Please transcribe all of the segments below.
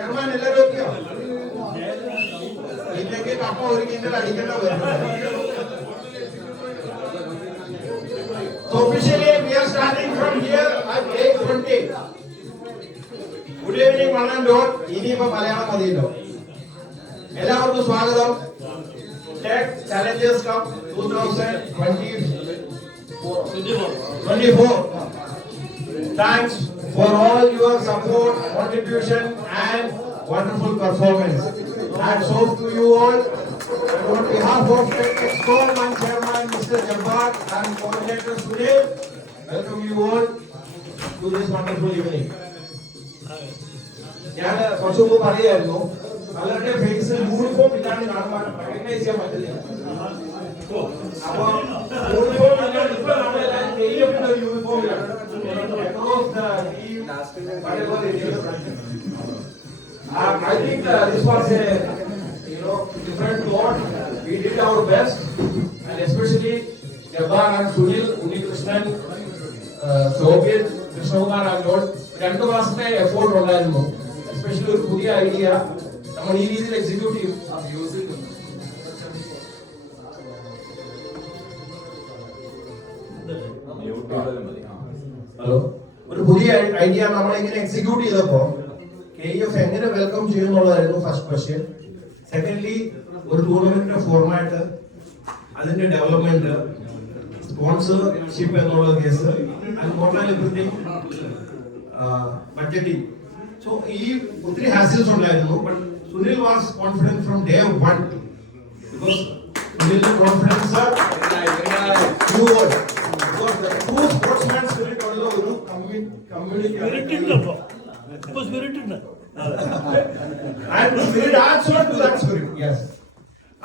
Chairman എല്ലാവരും എത്തിയോ? ഇല്ലെങ്കിൽ കപ്പ ഒരു കിൻഡൽ അടിക്കേണ്ട വരും. So officially we are starting from here at 8:20. Good evening one and all. ഇനിയിപ്പോ മലയാളം മതിയല്ലോ. എല്ലാവർക്കും സ്വാഗതം. Tech Challenges Cup 2024. Thanks for all your support, contribution and wonderful performance. Hats off to you all. And on behalf of Tech Expo, my chairman Mr. Jabbar and coordinator Sunil, welcome you all to this wonderful evening. ഞാൻ കുറച്ചു മുമ്പ് പറയായിരുന്നു, അവരുടെ ഫേസിൽ uniform ഇല്ലാണ്ട് കാണുമ്പോൾ recognise ചെയ്യാൻ പറ്റില്ല. അപ്പൊ യൂണിഫോം ഇല്ലാണ്ട് ഇപ്പൊ നമ്മളെല്ലാം ചെയ്യുന്ന ഒരു യൂണിഫോമിലാണ്. I think this was a different thought. We did our best, and especially Jabbar and Sunil, Unikrishnan, Shobit, Krishnakumar and Lord, 2 മാസത്തെ എഫോർട്ട് ഉണ്ടായിരുന്നു. എസ്പെഷ്യലി ഒരു പുതിയ ഐഡിയ നമ്മൾ ഈ രീതിയിൽ എക്സിക്യൂട്ട് ചെയ്യും. ഹലോ, ഒരു പുതിയ ഐഡിയ നമ്മൾ എങ്ങനെ എക്സിക്യൂട്ട് ചെയ്തപ്പോ KEF എങ്ങനെ വെൽക്കം ചെയ്യുന്നുള്ളതായിരുന്നു ഫസ്റ്റ് ക്വസ്റ്റ്യൻ. സെക്കൻഡ്ലി, ഒരു ടൂർണമെന്റിന്റെ ഫോർമാറ്റ്, അതിന്റെ ഡെവലപ്മെന്റ്, സ്പോൺസർഷിപ്പ് എന്നുള്ള case, and total everything, budgeting. So ഈ ഒത്തിരി ഹാസിൽസ് ഉണ്ടായിരുന്നു. But Sunil was confident from day 1 because സുനിലിന്റെ കോൺഫിഡൻസ് സ്പോർട്സ്മാൻ സ്പിരിറ്റ് ഉള്ള ഒരു കമ്മ്യൂണിറ്റി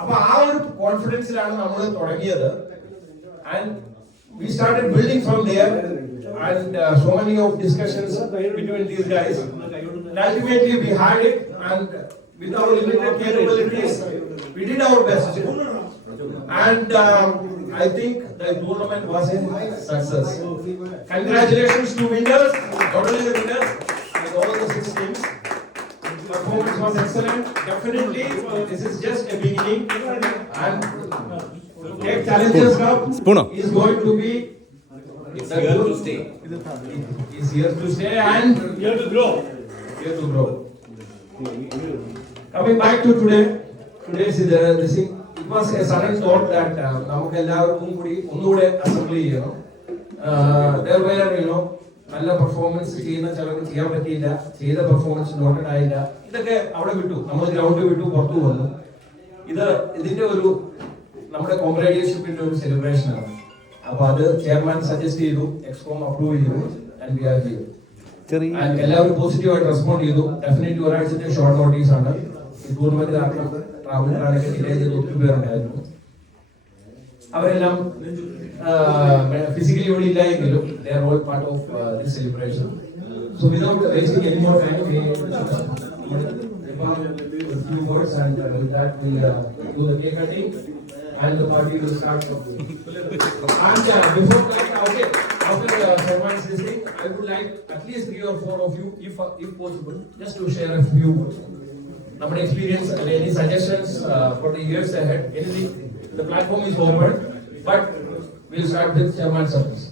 അപ്പൊ ആ ഒരു കോൺഫിഡൻസിലാണ് നമ്മൾ തുടങ്ങിയത്. And we started building from there, and so many of discussions between these guys, and ultimately we had it, and with our limited capabilities we did our best, and I think the tournament was a success. Congratulations to winners, not only the winners, but all the 6 teams. Performance was excellent. Definitely this is just a beginning, and Tech Challenges Cup is going to be here to stay. Is here to stay and here to grow. Here to grow. Coming back to today's this thing, it was a sudden thought that നമുക്ക് എല്ലാവർക്കും കൂടി ഒന്നുകൂടെ assembly ചെയ്യണം. There were നല്ല performance ചെയ്യുന്ന ചിലർക്ക് ചെയ്യാൻ പറ്റിയില്ല, ചെയ്ത പെർഫോമൻസ് നോട്ടഡ് ആയില്ല. ഇതൊക്കെ അവിടെ വിട്ടു, നമ്മൾ ഗ്രൗണ്ടിൽ വിട്ടു പുറത്തു വന്നു. ഇതിന്റെ ഒരു നമ്മുടെ കോംപ്രഹെൻഷൻഷിപ്പിന്റെ ഒരു സെലിബ്രേഷൻ ആണ്. അപ്പൊ അത് ചെയർമാൻ സജസ്റ്റ് ചെയ്തു, എക്സ്കോം അപ്രൂവ് ചെയ്തു, and we are here. And എല്ലാവരും പോസിറ്റീവായിട്ട് റെസ്പോണ്ട് ചെയ്തു. ഡെഫിനറ്റ്ലി ഒരാഴ്ചത്തെ ഷോർട്ട് നോട്ടീസ് ആണ്. ഈ ടൂർണമെന്റ് കാരണം ട്രാവലിനൊക്കെ ഡിലേ ചെയ്ത് ഒത്തിരി പേരുണ്ടായിരുന്നു. അവരെല്ലാം ഫിസിക്കലി ഇവിടെ ഇല്ലായെങ്കിലും they are all part of this celebration. So without wasting any more time, we a few words, and with that we do the cake cutting and the party will start. And before that, okay, after ceremony listening, I would like at least 3 or 4 of you, if possible, just to share a few our experience and any suggestions for the years ahead. Anything, the platform is open, but we'll start with Chairman Service.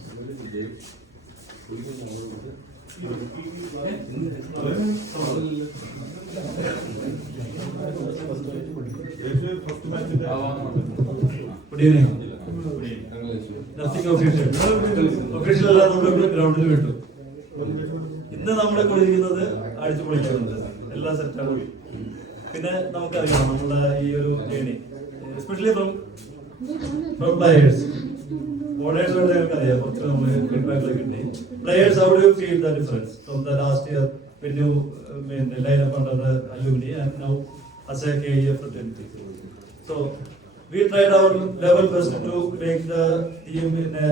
Good evening. Nothing official. Official അല്ല, നമ്മുടെ ഗ്രൗണ്ടിൽ വിട്ടു. ഇന്ന് നമ്മളെ കൊണ്ടിരിക്കുന്നത് അടിച്ചു പൊളിക്കുന്നുണ്ട്, എല്ലാം സെറ്റാണ്. പിന്നെ നമുക്കറിയാം നമ്മുടെ ഈ ഒരു ജേണി, എസ്പെഷ്യലി ഫ്രം പ്ലേയേഴ്സ്. ബോളേഴ്സുകളുടെ ഞങ്ങൾക്കറിയാം, കുറച്ച് നമ്മൾ ഫീഡ്ബാക്കിൽ കിട്ടി. Players, how do you feel the difference from the last year when you line up under the alumni and now as a KEF fraternity? So we tried our level best to make the team in a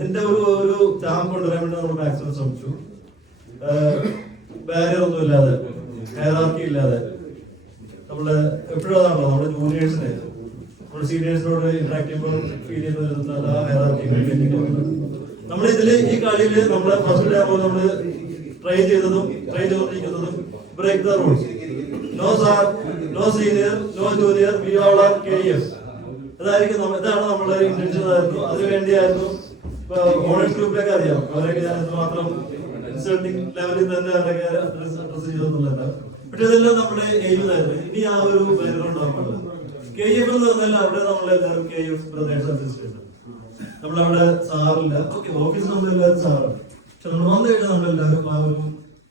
ഇതിന്റെ ഒരു ചാമ്പ് കൊണ്ടുവരാൻ വേണ്ടി നമ്മൾ maximum ശ്രമിച്ചു. Barrier ഒന്നും ഇല്ലാതെ, hierarchy ഇല്ലാതെ, നമ്മള് എപ്പോഴും അതാണല്ലോ നമ്മുടെ ജൂനിയേഴ്സിനെ നമ്മുടെ സീനിയേഴ്സിനോട് ഇന്ററാക്ട് ചെയ്യുമ്പോൾ ഫീൽ ചെയ്ത് വരുന്ന ഹയറാർക്കി നമ്മളിതില് ഈ കളിയില് നമ്മള് ഫസ്റ്റ് ഡേ ആകുമ്പോൾ നമ്മള് ട്രൈ ചെയ്തുകൊണ്ടിരിക്കുന്നതും break the rules. No sir, no senior, no junior, we all are KEF. ഇതാണ് നമ്മുടെ ഇന്റൻഷൻ ആയിരുന്നു. അതിനുവേണ്ടിയായിരുന്നു ഓണേഴ്സ് ഗ്രൂപ്പിലേക്ക് അറിയാം അവരൊക്കെ മാത്രം ഇൻസൾട്ടിങ് ലെവലിൽ തന്നെ അവരൊക്കെ അഡ്രസ് ചെയ്തെന്നുള്ളതല്ല. പക്ഷെ ഇതെല്ലാം നമ്മുടെ എയിമിലായിരുന്നു. ഇനി ആ ഒരു ബാക്ക്ഗ്രൗണ്ട് നമ്മൾ KEF എന്ന് പറഞ്ഞാൽ അവിടെ നമ്മളെല്ലാവരും KEF ബ്രദേഴ്സ് ആൻഡ് സിസ്റ്റേഴ്സ്. നമ്മളവിടെ സാറില്ല, ഓഫീസിൽ നമ്മളെല്ലാവരും സാറാണ്. പക്ഷെ നമ്മൾ വന്നു കഴിഞ്ഞാൽ നമ്മളെല്ലാവരും ആ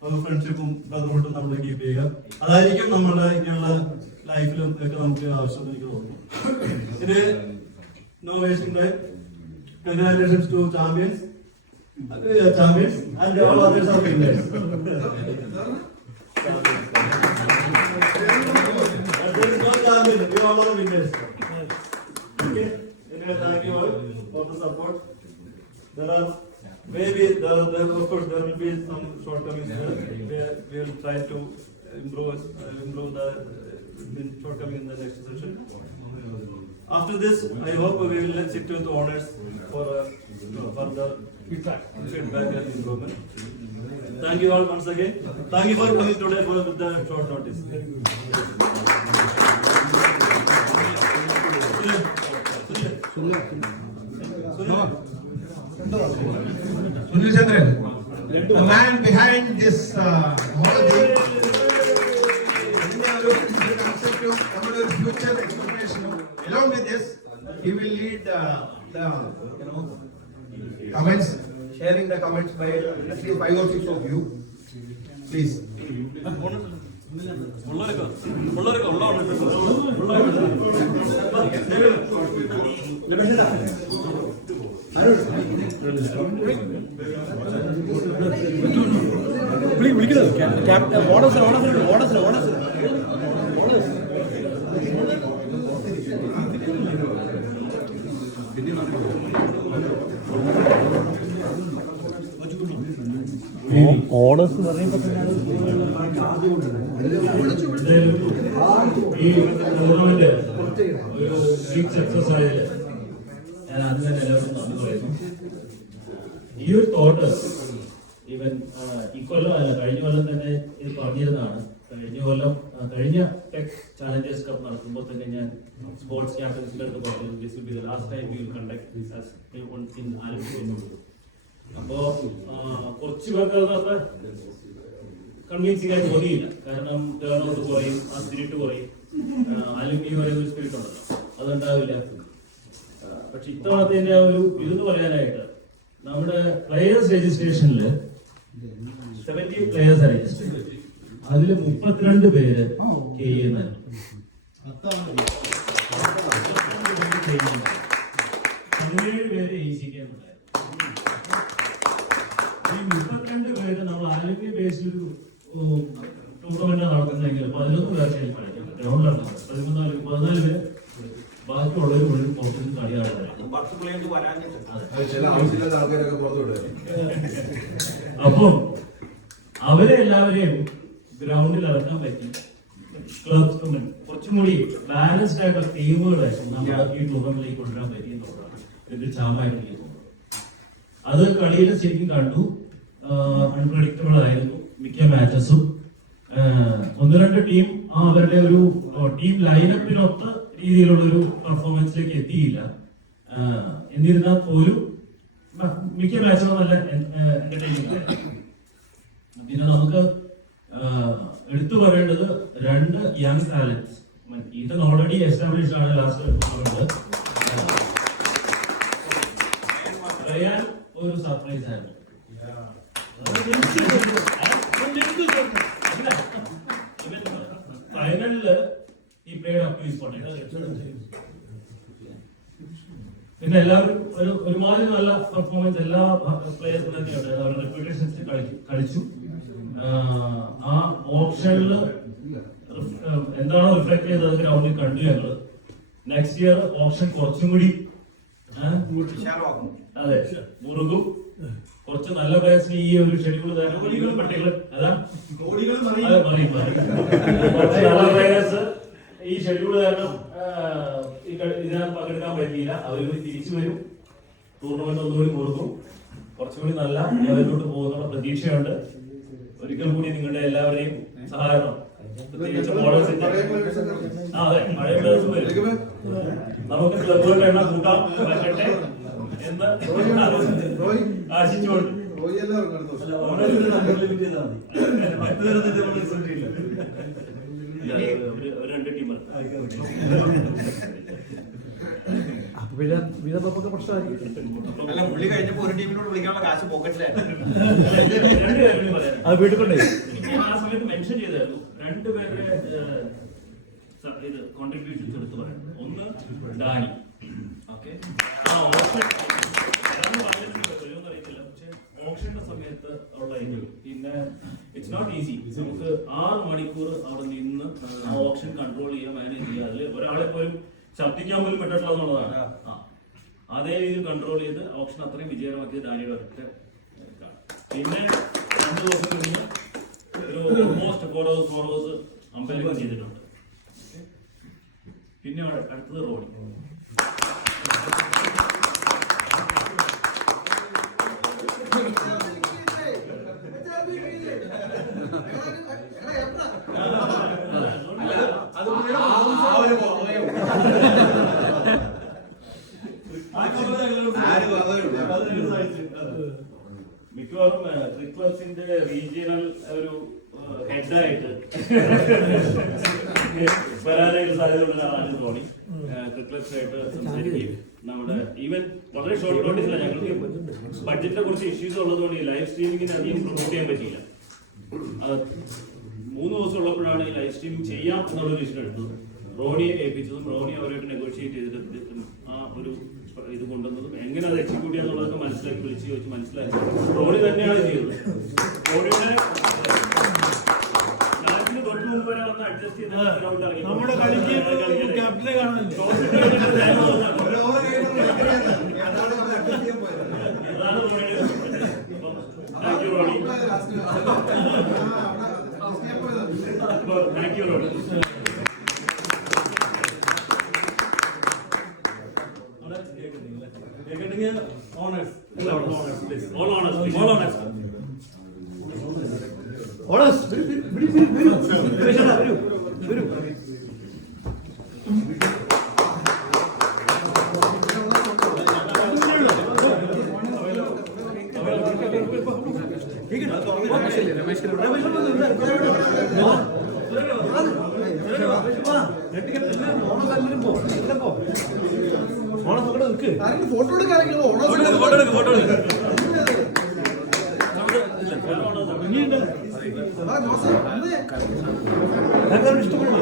ഒരു ഫ്രണ്ട്ഷിപ്പും ബ്രദർഹുഡും നമ്മൾ കീപ്പ് ചെയ്യുക. അതായിരിക്കും നമ്മുടെ ഇനിയുള്ള ലൈഫിലും ഒക്കെ നമുക്ക് ആവശ്യം എനിക്ക് തോന്നുന്നു. ഇത് no wasting time. Congratulations to champions and all others are winners. There is no champion, we all are winners. Okay, anyway, thank you all for the support. There are maybe of course there will be some shortcomings there. We will try to improve the shortcoming in the next session. After this, I hope we will sit with the owners for further feedback and improvement. Thank you all once again. Thank you for coming today with the short notice. Sunil Chandran, the man behind this whole thing. Future expectation. Along with this, he will lead the comments, sharing the comments by at least 5 or 6 of you. Please. Orders ഈ tournament ഒരു big success ആയതിൽ ഞാൻ ആദ്യം തന്നെ എല്ലാവർക്കും നന്ദി പറയുന്നു. ഈ ഒരു തോട്ട് ഈവൻ ഇക്കൊല്ലം അല്ല കഴിഞ്ഞ കൊല്ലം തന്നെ ഇത് പറഞ്ഞിരുന്നതാണ്. കഴിഞ്ഞ ടെക് ചാലഞ്ചേഴ്സ് കപ്പ് നടത്തുമ്പോൾ തന്നെ ഞാൻ സ്പോർട്സ് ക്യാപ്റ്റൻസിന്റെ അടുത്ത് പറഞ്ഞു this will be the last time we will conduct this as in Alappuzha. അപ്പോ കുറച്ച് പേർക്ക് അതൊക്കെ കൺവിൻസിംഗ് ആയി തോന്നിയില്ല. കാരണം ടേൺ ഔട്ട് കുറയും, ആ സ്പിരിറ്റ് കുറയും, അലുമിനി പറയുന്ന ഒരു സ്പിരിറ്റ് ഉണ്ടല്ലോ, അതുണ്ടാവില്ല. പക്ഷെ ഇത്തവണത്തെ ഒരു ഇതെന്ന് പറയാനായിട്ട് നമ്മുടെ പ്ലെയേഴ്സ് രജിസ്ട്രേഷനിൽ 70 പ്ലെയേഴ്സ് രജിസ്റ്റർ ചെയ്തു. അതിൽ 32 പേര് KEF, 17 പേര് ACK. ഈ 32 പേര് നമ്മൾ ആലപ്പി ബേസിലൊരു ടൂർണമെന്റ് നടത്തുന്നെങ്കിൽ 11 പേർക്ക് കളിക്കാം. ഗ്രൗണ്ടിലാണ് 14 പേര്, ബാക്കിയുള്ളവർ മുഴുവൻ പുറത്തുനിന്ന് കളിയാണ്. അപ്പം അവരെ എല്ലാവരെയും ഗ്രൗണ്ടിൽ ഇറക്കാൻ പറ്റി. ക്ലബ്സ് കുറച്ചും കൂടി ബാലൻസ്ഡ് ആയിട്ടുള്ള ടീമുകളായിട്ട് നമ്മൾ ഈ ടൂർണമെന്റിലേക്ക് കൊണ്ടുവരാൻ പറ്റി എന്നുള്ളതാണ് ഇതിന്റെ ചാമായിട്ട് എനിക്ക് തോന്നുന്നത്. അത് കളിയിൽ ശരിക്കും കണ്ടു. അൺപ്രഡിക്റ്റബിൾ ആയിരുന്നു മിക്ക മാച്ചസും. 1-2 ടീം അവരുടെ ഒരു ടീം ലൈനപ്പിനൊത്ത രീതിയിലുള്ള ഒരു പെർഫോമൻസിലേക്ക് എത്തിയില്ല. എന്നിരുന്നാൽ പോലും മിക്ക മാച്ചുകളും നല്ല എന്റർടൈനിങ്. പിന്നെ നമുക്ക് എടുത്തു പറയേണ്ടത് 2 യങ് ടാലൻസ്. ഇത് ഓൾറെഡി എസ്റ്റാബ്ലിഷ്ഡ് ആണ്. ലാസ്റ്റ് റയാൻ ഒരു സർപ്രൈസ് ആയിരുന്നു. ഫൈനലില് ഈ played up to his potential. പിന്നെ എല്ലാവരും ഒരുമാതിരി നല്ല പെർഫോമൻസ് എല്ലാ പ്ലേയേഴ്സിനും തന്നെയുണ്ട്. അവരുടെ റെപ്യൂട്ടേഷൻസ് കളിച്ചു. ആ ഓപ്ഷനിൽ എന്താണോ റിഫ്ലക്ട് ചെയ്തത് ഗ്രൗണ്ടിൽ കണ്ടു ഞങ്ങള്. നെക്സ്റ്റ് ഇയർ ഓപ്ഷൻ കുറച്ചും കൂടി അതെ മുറുകും. കുറച്ച് നല്ല പ്ലേയേഴ്സിന് ഈ ഒരു ഷെഡ്യൂൾ ഈ ഷെഡ്യൂൾ കാരണം ഇതിനകത്ത് പങ്കെടുക്കാൻ പറ്റിയില്ല. അവർ തിരിച്ചു വരും. ടൂർണമെന്റ് ഒന്നുകൂടി മുറുകും. കുറച്ചുകൂടി നല്ല ലെവലിലോട്ട് പോകുന്നുള്ള പ്രതീക്ഷയുണ്ട്. ഒരിക്കൽ കൂടി നിങ്ങളുടെ എല്ലാവരെയും സഹായം, പ്രത്യേകിച്ച് മോഡൽസിന്റെ അതെ പഴയ പ്ലേയേഴ്സും വരും. നമുക്ക് ക്ലബുകളുടെ എണ്ണം കൂട്ടാൻ പറ്റട്ടെ എന്ന് ആശിച്ചുകൊണ്ട് ഒരു 2 ടീം അല്ല പുള്ളി കഴിഞ്ഞപ്പോ ഒരു ടീമിനോട് വിളിക്കാനുള്ള കാശ് പോക്കറ്റിലായിരുന്നു. അത് വീട്ടിൽ കൊണ്ടേ ആ സമയത്ത് മെൻഷൻ ചെയ്തായിരുന്നു. 2 പേരുടെ ഇത് കോൺട്രിബ്യൂഷൻസ് എടുത്ത് പറയാം. ഒന്ന് ഡാനി, ഓക്കെ, ആ ഓപ്ഷൻ അറിയത്തില്ല, പക്ഷെ ഓപ്ഷന്റെ സമയത്ത് ഉള്ള ഇത്. പിന്നെ ഇറ്റ്സ് നോട്ട് ഈസി. നമുക്ക് 6 മണിക്കൂർ അവിടെ നിന്ന് ആ ഓപ്ഷൻ കൺട്രോൾ ചെയ്യുക, മാനേജ് ചെയ്യുക. അതിൽ ഒരാളെ പോലും ശബ്ദിക്കാൻ പോലും പറ്റില്ല എന്നുള്ളതാണ്. അതേ രീതിയിൽ കൺട്രോൾ ചെയ്ത് ഓപ്ഷൻ അത്രയും വിജയകരമാക്കിയത് ഡാനിയുടെ ഒറ്റ ഇതാണ്. പിന്നെ 2 ദിവസം കഴിഞ്ഞ് ഒരു ഓൾമോസ്റ്റ് 4 hours അമ്പലം ചെയ്തിട്ടുണ്ട്. പിന്നെ അടുത്തത് റോഡി. മിക്കവാറും ട്രിക്ലസിന്റെ റീജിയണൽ ഒരു ഹെഡായിട്ട് വരാനായിട്ട് സാധ്യതയുള്ള ഒരാളാണ് ധോണി. ട്രിക്ലസായിട്ട് സംസാരിക്കുകയും നമ്മുടെ ഈവൻ വളരെ ഷോർട്ട് നോട്ടീസില്ല, ഞങ്ങൾക്ക് ബഡ്ജറ്റിനെ കുറിച്ച് ഇഷ്യൂസ് ഉള്ളതുകൊണ്ട് ഈ ലൈവ് സ്ട്രീമിങ്ങിന് അധികം പ്രൊമോട്ട് ചെയ്യാൻ പറ്റിയില്ല. 3 ദിവസം ഉള്ളപ്പോഴാണ് ഈ ലൈവ് സ്ട്രീമിംഗ് ചെയ്യാം എന്നുള്ളൊരു ഡിസിഷൻ എടുത്തത്. റോണിയെ ഏൽപ്പിച്ചതും റോണി അവരായിട്ട് നെഗോഷിയേറ്റ് ചെയ്തിട്ട് ആ ഒരു ഇത് കൊണ്ടുവന്നതും എങ്ങനെ അത് എക്സിക്യൂട്ട് ചെയ്യാന്നുള്ളതൊക്കെ മനസ്സിലാക്കി വിളിച്ച് ചോദിച്ച് മനസ്സിലാക്കി റോണി തന്നെയാണ് ചെയ്തത്. റോണിയുടെ മാച്ചിന് തൊട്ട് മുമ്പ് വരെ വന്ന് അഡ്ജസ്റ്റ് ചെയ്ത് നമ്മുടെ കളിക്ക് ക്യാപ്റ്റനെ കാണുന്നില്ല. അതാണ് റോണിയുടെ. Thank you Ronnie. Thank you Ronnie. Honours All honors, please. All honors. Honours വരൂ. ഫോട്ടോ എടുക്കാനെങ്കിലും ഇഷ്ടപ്പെടുന്നു.